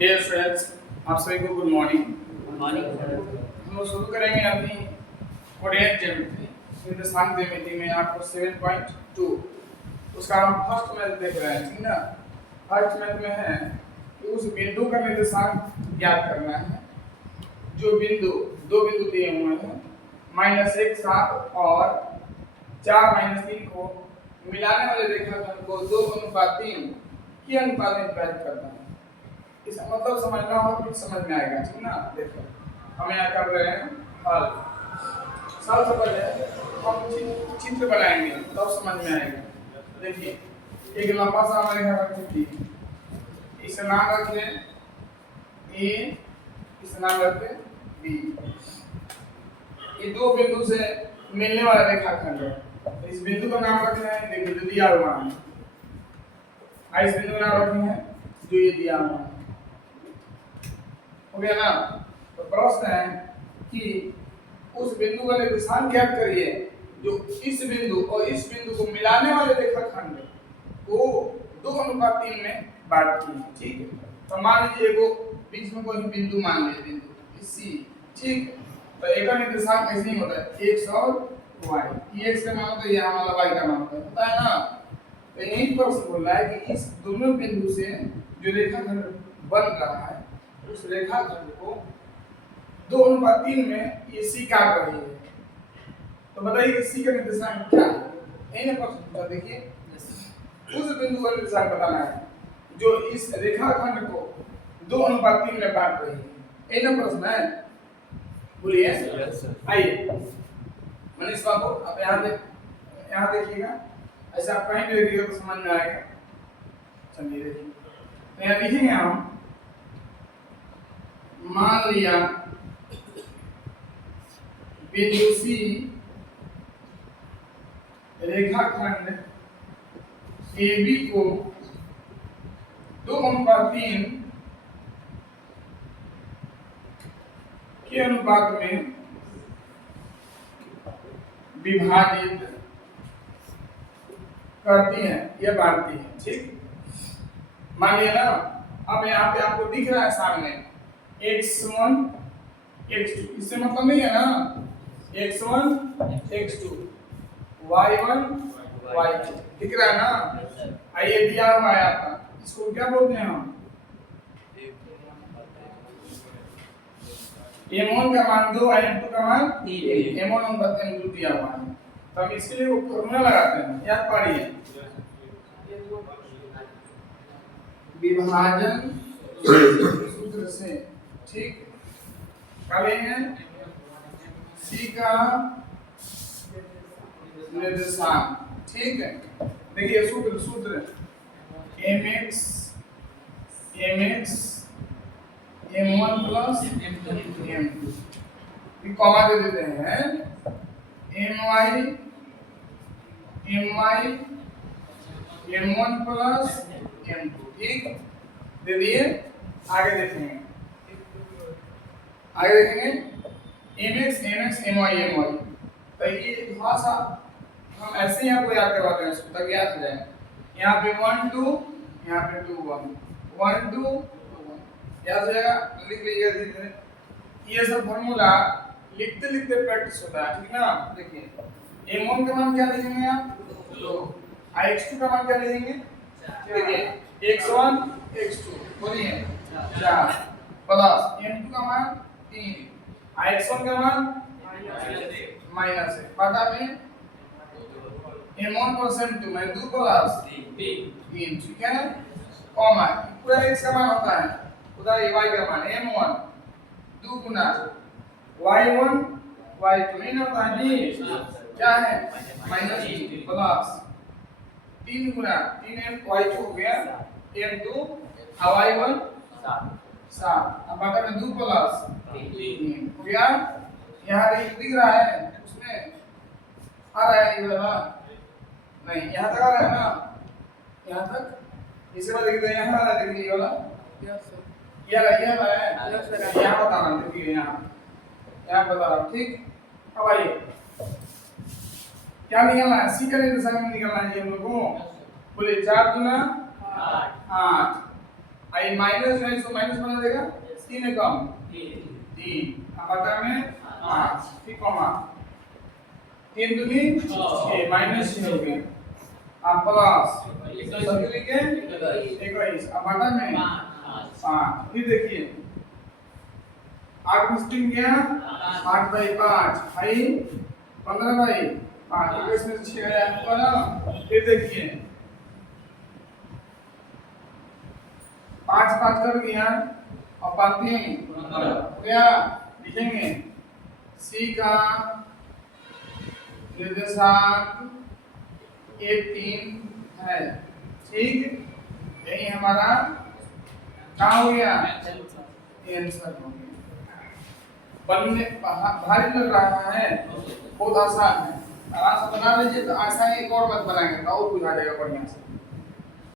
Dear friends, आप सभी को गुड मॉर्निंग। मॉर्निंग हम लोग शुरू करेंगे अपनी कोऑर्डिनेट ज्योमेट्री निर्देशांक ज्यामिति में आपको 7.2 उसका हम फर्स्ट मैथ देख रहे हैं, ठीक ना। फर्स्ट मैथ में है कि उस बिंदु का निर्देशांक ज्ञात करना है जो बिंदु दो बिंदु दिए हुए हैं -1 7 और 4 -3 को मिलाने वाले रेखाखंड को 2:3 के अनुपात में व्यक्त करता है। इसका मतलब समझना हो तो समझ में आएगा, ठीक ना। देखो हम यहाँ कर रहे हैं हल। सबसे पहले हम चित्र बनाएंगे तब समझ में आएगा। देखिए एक लंबा सा रेखा रखी थी, इसका नाम रखते हैं ए, इसका नाम रखते हैं बी। ये दो बिंदु से मिलने वाला रेखाखंड है, तो इस बिंदु का नाम रखना है, देखिए जो दिया हुआ है। इस बिंदु का नाम रखना है जो ये दिया हुआ है, हो गया ना। तो प्रश्न है कि उस बिंदु का निर्देशांक ज्ञात करिए जो इस बिंदु और इस बिंदु को मिलाने वाले रेखाखंड को 2:3 में बांटती है, ठीक है। तो मान लीजिए एगो बीच में कोई बिंदु मान लीजिए, बिंदु सी, ठीक है। तो एक का निर्देशांक ऐसे ही होता है x और y। ये x का मान होता है, यहाँ वाला y का मान होता है ना। तो यही प्रश्न बोल रहा है कि इस दोनों बिंदु से जो रेखाखंड बन रहा है उस रेखाखंड को 2:3 में ये सी काट रही है। तो बताइए कि सी का निर्देशांक क्या है। यही ना प्रश्न पूछा। देखिए उस बिंदु का निर्देशांक बताना है जो इस रेखाखंड को 2:3 में बांट रही है। यही ना प्रश्न है, बोलिए। आइए मनीष बाबू, आप यहाँ देखिएगा, ऐसे आप कहीं भी देखिएगा तो समझ में आएगा। चलिए देखिए, तो यहाँ लिखेंगे हम, मान लिया बिंदु सी रेखाखंड AB को 2:3 के अनुपात में विभाजित करती है या बांटती है, ठीक। मानिए ना, अब यहाँ पे आपको दिख रहा है सामने x1 x2, इससे मतलब नहीं है ना, x1 x2 y1 y2 दिख रहा है ना। आइए दिया हुआ है आपका, इसको क्या बोलते हैं हम, m1 का मान 2 और m2 का मान 3। m1 और m2 दिया हुआ है, तो हम इसके लिए वो फॉर्मूला लगाते हैं, याद पढ़िए। विभाजन सूत्र से, ठीक। करेंगे सी का निर्देशांक, ठीक है। देखिए सूत्र mx m1 प्लस m2, ये कॉमा दे देते हैं, my m1 प्लस m2, ठीक दे दिए। आगे देखेंगे mx my। तो ये थोड़ा सा हम ऐसे ही आपको याद करवाते हैं इसको ताकि याद हो जाए। यहाँ पे 1 2, यहाँ पे 2 1, 1 2 2 1 याद हो जाएगा। लिख लीजिए धीरे। ये सब फॉर्मूला लिखते लिखते प्रैक्टिस होता है, ठीक ना। देखिए m1 का मान क्या लिखेंगे आप, 2। x2 का मान क्या लिखेंगे, देखिए x1 x2 बोलिए 4 प्लस m2 का मान 3, x1 का मान -1 बटा में m1 प्लस m2 में 2 प्लस 3, ठीक है। कॉमा पूरा x का मान होता है, उधर y का मान m1 2 गुना y1 y2 नहीं होता है जी, क्या है -3 प्लस 3 गुना 3m y2 हो गया m2 और y1 7 अब बटा में 2 प्लस 3 हो गया। यहाँ दिख रहा है, उसमें आ रहा है ये वाला नहीं, यहाँ तक आ रहा है ना, यहाँ तक इसे वाला देखते हैं, यहाँ वाला देखिए ये वाला, ये वाला है, यहाँ बताना, देखिए यहाँ बता रहा हूँ, ठीक। अब आइए क्या निकलना है, सी का निर्देशांक निकलना है हम लोगों को, बोले 4 गुना 8 आई माइनस है इसको माइनस बना देगा 3 है कम 3 अब बटा में 5 ठीक कॉमा 3 दूनी 6 माइनस 6 हो गया अब प्लस 7 लिखे 21 अब बटा में 5 फिर देखिए 8 में 3 गया 8 बाई 5 भाई 15 बाई 5 21 में 6 आया पर फिर देखिए 5 5 कर दिया और पाती हो गया लिखेंगे सी का निर्देशांक 18 है ठीक यही हमारा क्या हो गया आंसर हो गया बनने भारी लग रहा है बहुत आसान है आराम से बना लीजिए तो ऐसा ही एक और मत बनाएंगे तो और बुझा जाएगा बढ़िया से